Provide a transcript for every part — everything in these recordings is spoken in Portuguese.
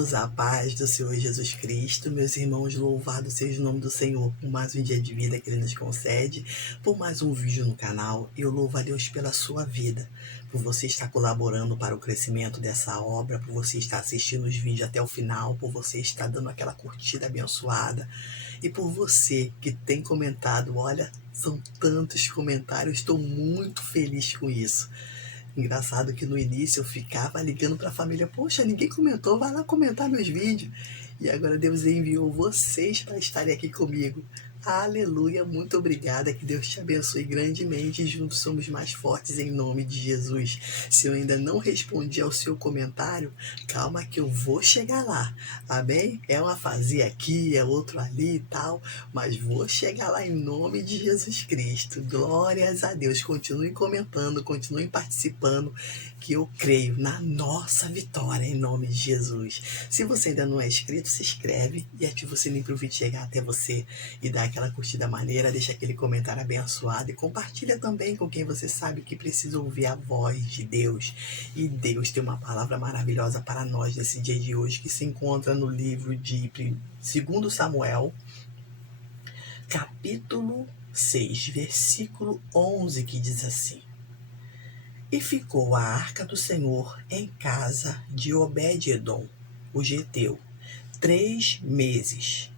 Deus, a paz do Senhor Jesus Cristo. Meus irmãos, louvado seja o nome do Senhor por mais um dia de vida que Ele nos concede, por mais um vídeo no canal. Eu louvo a Deus pela sua vida, por você estar colaborando para o crescimento dessa obra, por você estar assistindo os vídeos até o final, por você estar dando aquela curtida abençoada e por você que tem comentado. Olha, são tantos comentários, estou muito feliz com isso. Engraçado que no início eu ficava ligando para a família, poxa, ninguém comentou, vai lá comentar meus vídeos. E agora Deus enviou vocês para estarem aqui comigo. Aleluia, muito obrigada, que Deus te abençoe grandemente e juntos somos mais fortes em nome de Jesus. Se eu ainda não respondi ao seu comentário, calma que eu vou chegar lá, amém? É uma fazia aqui, é outro ali e tal, mas vou chegar lá em nome de Jesus Cristo. Glórias a Deus, continuem comentando, continuem participando, que eu creio na nossa vitória em nome de Jesus. Se você ainda não é inscrito, se inscreve e ativa o sininho para o vídeo chegar até você e dá aquela curtida maneira, deixa aquele comentário abençoado e compartilha também com quem você sabe que precisa ouvir a voz de Deus. E Deus tem uma palavra maravilhosa para nós nesse dia de hoje, que se encontra no livro de 2 Samuel, capítulo 6, versículo 11, que diz assim: E ficou a arca do Senhor em casa de Obed-edom, o geteu, 3 meses.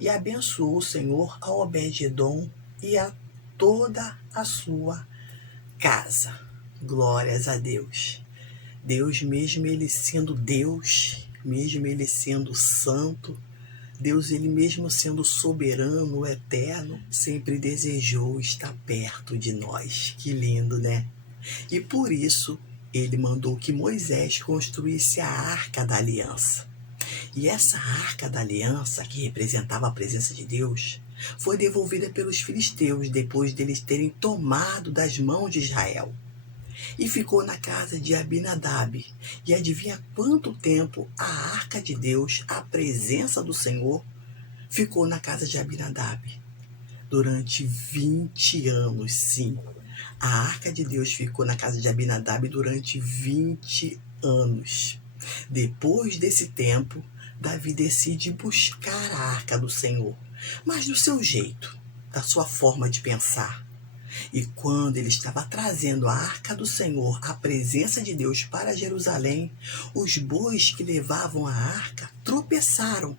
E abençoou o Senhor a Obed-edom e a toda a sua casa. Glórias a Deus. Deus, mesmo Ele sendo Deus, mesmo Ele sendo santo, Deus, Ele mesmo sendo soberano, eterno, sempre desejou estar perto de nós. Que lindo, né? E por isso, Ele mandou que Moisés construísse a Arca da Aliança. E essa Arca da Aliança, que representava a presença de Deus, foi devolvida pelos filisteus depois deles terem tomado das mãos de Israel. E ficou na casa de Abinadab. E adivinha quanto tempo a Arca de Deus, a presença do Senhor, ficou na casa de Abinadab? Durante 20 anos, sim. A Arca de Deus ficou na casa de Abinadab durante 20 anos. Depois desse tempo, Davi decide buscar a Arca do Senhor, mas do seu jeito, da sua forma de pensar. E quando ele estava trazendo a Arca do Senhor, a presença de Deus, para Jerusalém, os bois que levavam a arca tropeçaram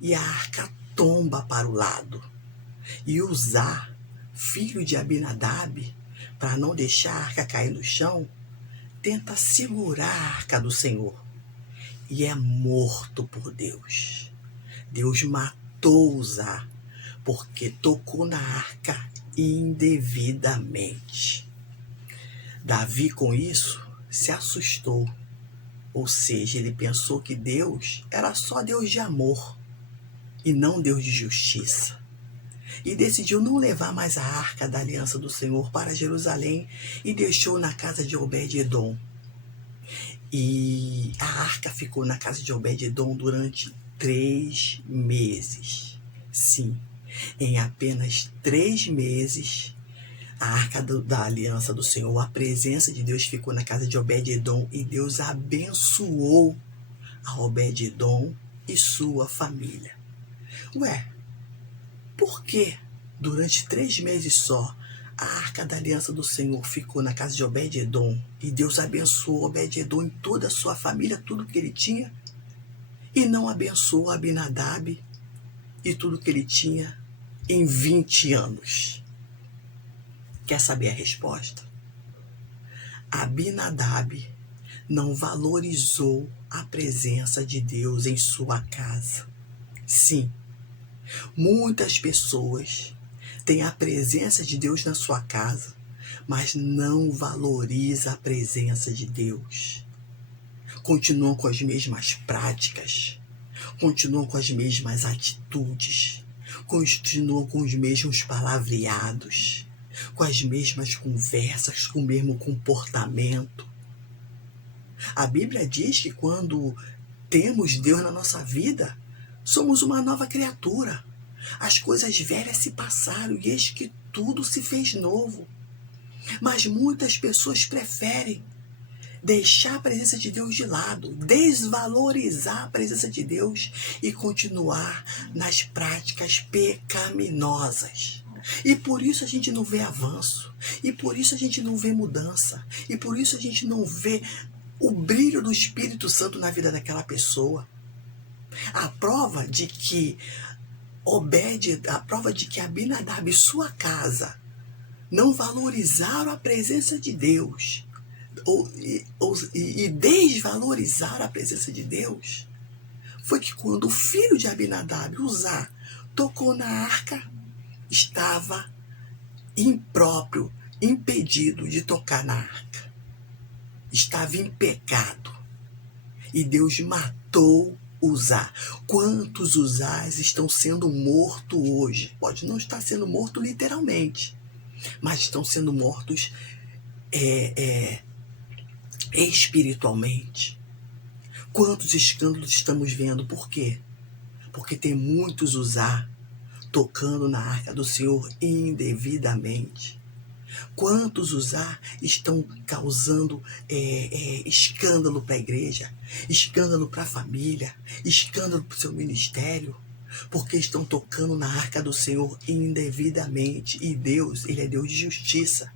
e a arca tomba para o lado. E Uzá, filho de Abinadab, para não deixar a arca cair no chão, tenta segurar a arca do Senhor e é morto por Deus. Deus matou Uzá porque tocou na arca indevidamente. Davi, com isso, se assustou, ou seja, ele pensou que Deus era só Deus de amor e não Deus de justiça. E decidiu não levar mais a Arca da Aliança do Senhor para Jerusalém e deixou na casa de Obed-edom. E a arca ficou na casa de Obed-edom durante 3 meses. Sim, em apenas 3 meses, a arca da aliança do Senhor, a presença de Deus ficou na casa de Obed-edom e Deus abençoou a Obed-edom e sua família. Ué, por que durante 3 meses só a arca da aliança do Senhor ficou na casa de Obed-edom e Deus abençoou Obed-edom e toda a sua família, tudo que ele tinha, e não abençoou Abinadab e tudo que ele tinha em 20 anos? Quer saber a resposta? Abinadab não valorizou a presença de Deus em sua casa. Sim, muitas pessoas têm a presença de Deus na sua casa, mas não valoriza a presença de Deus. Continuam com as mesmas práticas, continuam com as mesmas atitudes, continuam com os mesmos palavreados, com as mesmas conversas, com o mesmo comportamento. A Bíblia diz que quando temos Deus na nossa vida, somos uma nova criatura. As coisas velhas se passaram e eis que tudo se fez novo. Mas muitas pessoas preferem deixar a presença de Deus de lado, desvalorizar a presença de Deus e continuar nas práticas pecaminosas. E por isso a gente não vê avanço, e por isso a gente não vê mudança, e por isso a gente não vê o brilho do Espírito Santo na vida daquela pessoa. A prova de que Abinadab e sua casa não valorizaram a presença de Deus e desvalorizaram a presença de Deus foi que quando o filho de Abinadab, Uzá, tocou na arca, estava impróprio, impedido de tocar na arca. Estava em pecado. E Deus matou Uzá. Quantos Uzás estão sendo mortos hoje? Pode não estar sendo morto literalmente, mas estão sendo mortos espiritualmente. Quantos escândalos estamos vendo? Por quê? Porque tem muitos Uzá tocando na arca do Senhor indevidamente. Quantos Uzá estão causando escândalo para a igreja, escândalo para a família, escândalo para o seu ministério, porque estão tocando na arca do Senhor indevidamente. E Deus, Ele é Deus de justiça.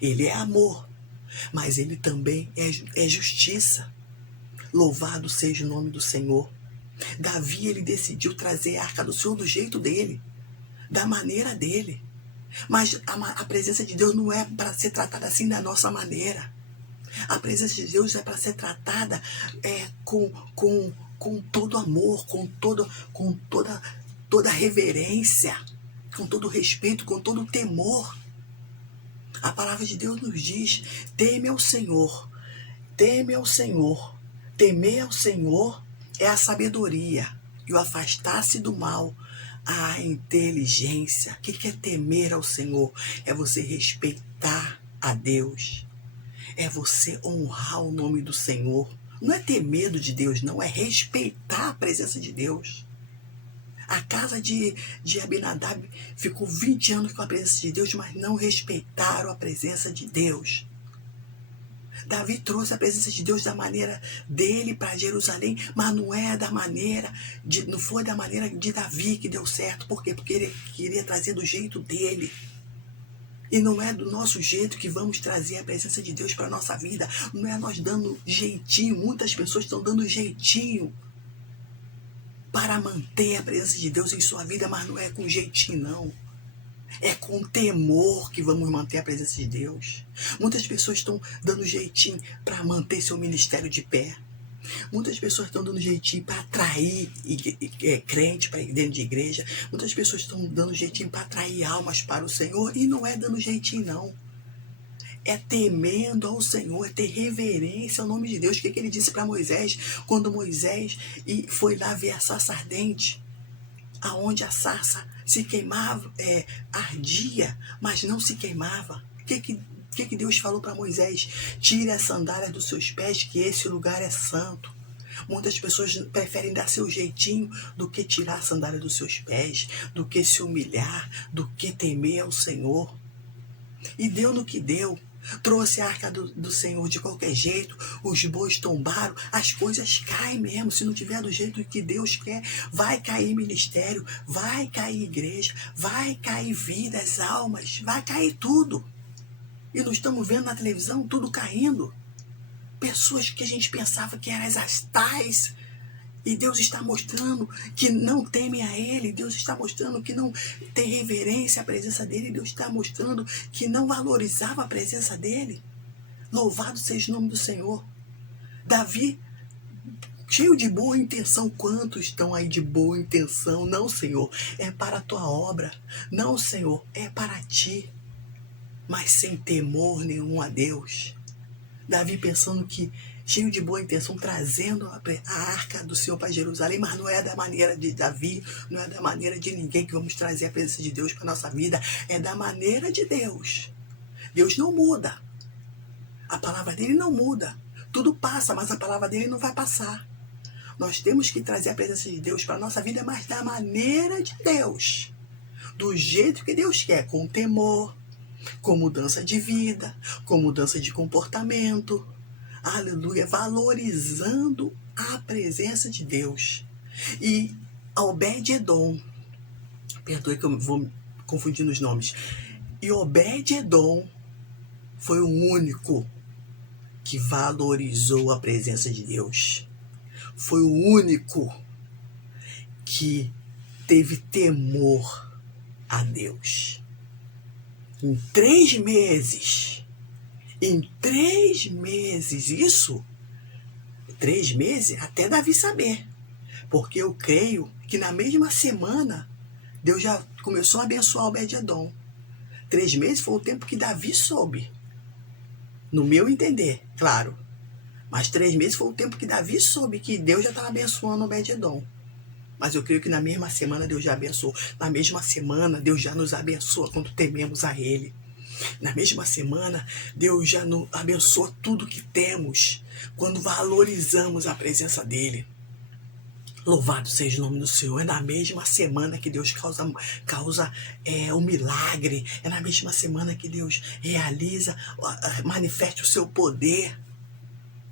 Ele é amor, mas Ele também é justiça. Louvado seja o nome do Senhor. Davi, ele decidiu trazer a arca do Senhor do jeito dele, da maneira dele. Mas a presença de Deus não é para ser tratada assim da nossa maneira. A presença de Deus é para ser tratada com todo amor, com toda reverência, com todo respeito, com todo temor. A palavra de Deus nos diz: teme ao Senhor, teme ao Senhor. Temer ao Senhor é a sabedoria, e o afastar-se do mal, a inteligência. O que é temer ao Senhor? É você respeitar a Deus. É você honrar o nome do Senhor. Não é ter medo de Deus, não. É respeitar a presença de Deus. A casa de Abinadab ficou 20 anos com a presença de Deus, mas não respeitaram a presença de Deus. Davi trouxe a presença de Deus da maneira dele para Jerusalém, mas não foi da maneira de Davi que deu certo. Por quê? Porque ele queria trazer do jeito dele. E não é do nosso jeito que vamos trazer a presença de Deus para a nossa vida. Não é nós dando jeitinho. Muitas pessoas estão dando jeitinho para manter a presença de Deus em sua vida, mas não é com jeitinho, não. É com temor que vamos manter a presença de Deus. Muitas pessoas estão dando jeitinho para manter seu ministério de pé. Muitas pessoas estão dando jeitinho para atrair crente para dentro de igreja. Muitas pessoas estão dando jeitinho para atrair almas para o Senhor. E não é dando jeitinho, não. É temendo ao Senhor, é ter reverência ao nome de Deus. O que ele disse para Moisés? Quando Moisés foi lá ver a sarça ardente, aonde a sarça se queimava, ardia, mas não se queimava. O que Deus falou para Moisés? Tire as sandálias dos seus pés, que esse lugar é santo. Muitas pessoas preferem dar seu jeitinho do que tirar a sandália dos seus pés, do que se humilhar, do que temer ao Senhor. E deu no que deu. Trouxe a arca do Senhor de qualquer jeito, os bois tombaram, as coisas caem mesmo. Se não tiver do jeito que Deus quer, vai cair ministério, vai cair igreja, vai cair vidas, almas, vai cair tudo. E nós estamos vendo na televisão tudo caindo. Pessoas que a gente pensava que eram as tais, e Deus está mostrando que não temem a Ele. Deus está mostrando que não tem reverência à presença dEle. Deus está mostrando que não valorizava a presença dEle. Louvado seja o nome do Senhor. Davi, cheio de boa intenção. Quantos estão aí de boa intenção? Não, Senhor, é para a tua obra. Não, Senhor, é para ti. Mas sem temor nenhum a Deus. Davi pensando que, cheio de boa intenção, trazendo a arca do Senhor para Jerusalém, mas não é da maneira de Davi, não é da maneira de ninguém que vamos trazer a presença de Deus para a nossa vida, é da maneira de Deus. Deus não muda, a palavra dele não muda, tudo passa, mas a palavra dele não vai passar. Nós temos que trazer a presença de Deus para a nossa vida, mas da maneira de Deus, do jeito que Deus quer, com temor, com mudança de vida, com mudança de comportamento. aleluia, valorizando a presença de Deus. E Obed-Edom, perdoe que eu vou confundindo os nomes, e Obed-Edom foi o único que valorizou a presença de Deus. Foi o único que teve temor a Deus. Em 3 meses, isso, 3 meses, até Davi saber. Porque eu creio que na mesma semana, Deus já começou a abençoar Obed-Edom. 3 meses foi o tempo que Davi soube. No meu entender, claro. Mas 3 meses foi o tempo que Davi soube que Deus já estava abençoando Obed-Edom. Mas eu creio que na mesma semana Deus já abençoou. Na mesma semana Deus já nos abençoa quando tememos a Ele. Na mesma semana Deus já nos abençoa tudo que temos quando valorizamos a presença dEle. Louvado seja o nome do Senhor. É na mesma semana que Deus causa o milagre. É na mesma semana que Deus realiza, manifesta o seu poder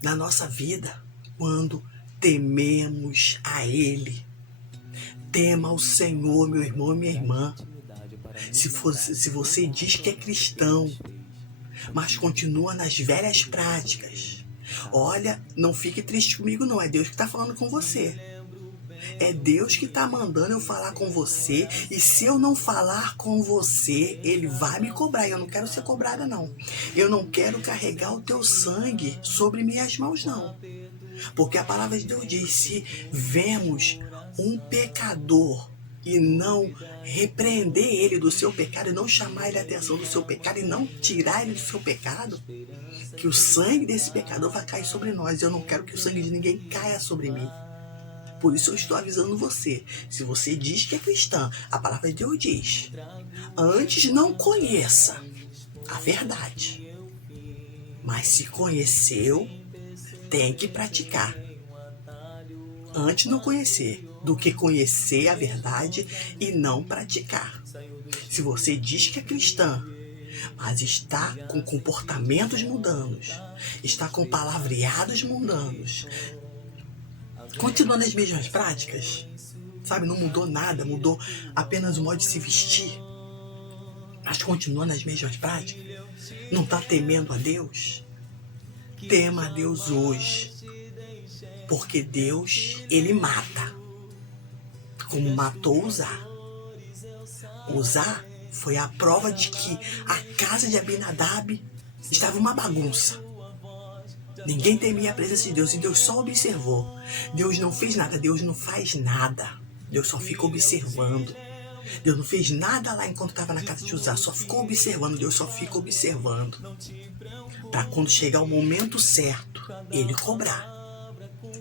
na nossa vida. Quando tememos a Ele. Tema o Senhor, meu irmão e minha irmã. Se você diz que é cristão, mas continua nas velhas práticas, olha, não fique triste comigo não. É Deus que está falando com você. É Deus que está mandando eu falar com você. E se eu não falar com você, Ele vai me cobrar. Eu não quero ser cobrada, não. Eu não quero carregar o teu sangue sobre minhas mãos, não. Porque a palavra de Deus diz: se vemos um pecador e não repreender ele do seu pecado, e não chamar ele a atenção do seu pecado, e não tirar ele do seu pecado, que o sangue desse pecador vai cair sobre nós. Eu não quero que o sangue de ninguém caia sobre mim. Por isso eu estou avisando você. Se você diz que é cristã, a palavra de Deus diz: antes não conheça a verdade, mas se conheceu, tem que praticar. Antes não conhecer do que conhecer a verdade e não praticar. Se você diz que é cristã, mas está com comportamentos mundanos, está com palavreados mundanos, continua nas mesmas práticas, sabe, não mudou nada, mudou apenas o modo de se vestir, mas continua nas mesmas práticas, não está temendo a Deus? Tema a Deus hoje, porque Deus, Ele mata, como matou Uzá. Uzá foi a prova de que a casa de Abinadab estava uma bagunça. Ninguém temia a presença de Deus, e Deus só observou. Deus não fez nada, Deus não faz nada. Deus só fica observando. Deus não fez nada lá enquanto estava na casa de Uzá, só ficou observando. Deus só fica observando. Para quando chegar o momento certo, Ele cobrar.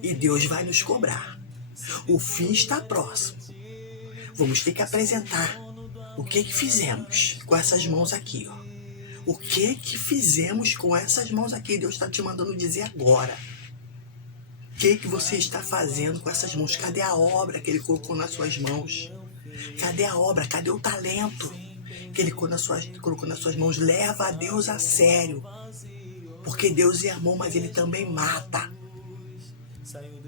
E Deus vai nos cobrar. O fim está próximo. Vamos ter que apresentar o que fizemos com essas mãos aqui, ó. O que fizemos com essas mãos aqui? Deus está te mandando dizer agora. O que você está fazendo com essas mãos? Cadê a obra que Ele colocou nas suas mãos? Cadê a obra? Cadê o talento que Ele colocou nas suas mãos? Leva a Deus a sério. Porque Deus é amor, mas Ele também mata.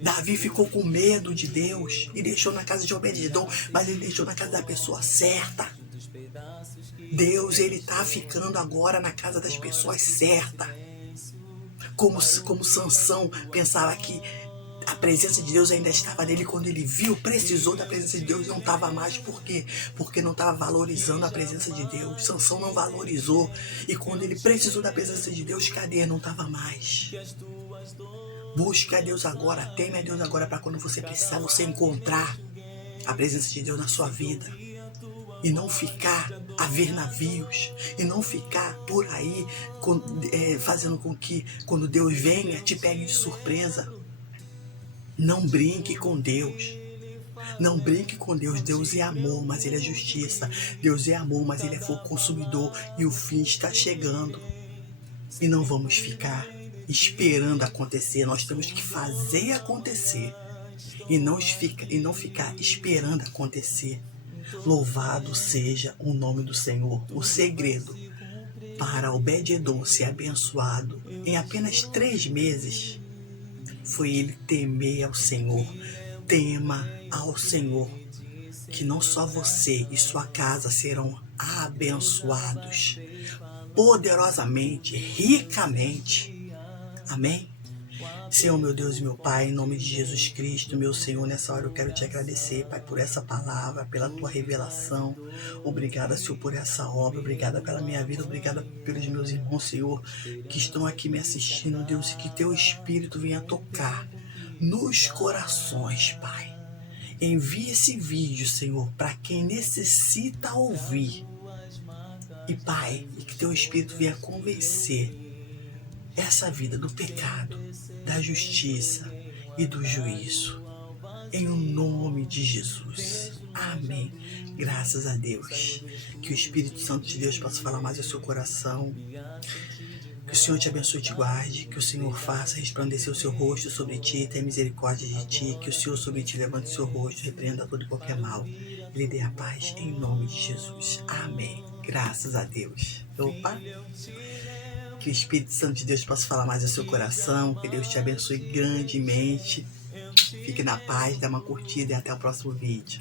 Davi ficou com medo de Deus e deixou na casa de Obed-Edom, mas ele deixou na casa da pessoa certa. Deus, Ele está ficando agora na casa das pessoas certas. Como Sansão pensava que a presença de Deus ainda estava nele, quando ele viu, precisou da presença de Deus, não estava mais. Por quê? Porque não estava valorizando a presença de Deus. Sansão não valorizou. E quando ele precisou da presença de Deus, cadê? Não estava mais. Busque a Deus agora, teme a Deus agora, para quando você precisar, você encontrar a presença de Deus na sua vida. E não ficar a ver navios, e não ficar por aí fazendo com que quando Deus venha, te pegue de surpresa. Não brinque com Deus. Não brinque com Deus. Deus é amor, mas Ele é justiça. Deus é amor, mas Ele é fogo consumidor. E o fim está chegando. E não vamos ficar esperando acontecer. Nós temos que fazer acontecer. E não ficar esperando acontecer. Louvado seja o nome do Senhor. O segredo para Obed-edom ser abençoado em apenas 3 meses foi ele temer ao Senhor. Tema ao Senhor, que não só você e sua casa serão abençoados poderosamente, ricamente. Amém? Senhor, meu Deus e meu Pai, em nome de Jesus Cristo, meu Senhor, nessa hora eu quero te agradecer, Pai, por essa palavra, pela tua revelação. Obrigada, Senhor, por essa obra. Obrigada pela minha vida. Obrigada pelos meus irmãos, Senhor, que estão aqui me assistindo, Deus, e que teu Espírito venha tocar nos corações, Pai. Envie esse vídeo, Senhor, para quem necessita ouvir. E, Pai, e que teu Espírito venha convencer essa vida do pecado, da justiça e do juízo. Em o nome de Jesus. Amém. Graças a Deus. Que o Espírito Santo de Deus possa falar mais ao seu coração. Que o Senhor te abençoe e te guarde. Que o Senhor faça resplandecer o seu rosto sobre ti e tenha misericórdia de ti. Que o Senhor sobre ti levante o seu rosto, repreenda todo e qualquer mal. E lhe dê a paz em nome de Jesus. Amém. Graças a Deus. Opa! Que o Espírito Santo de Deus possa falar mais ao seu coração. Que Deus te abençoe grandemente. Fique na paz, dá uma curtida e até o próximo vídeo.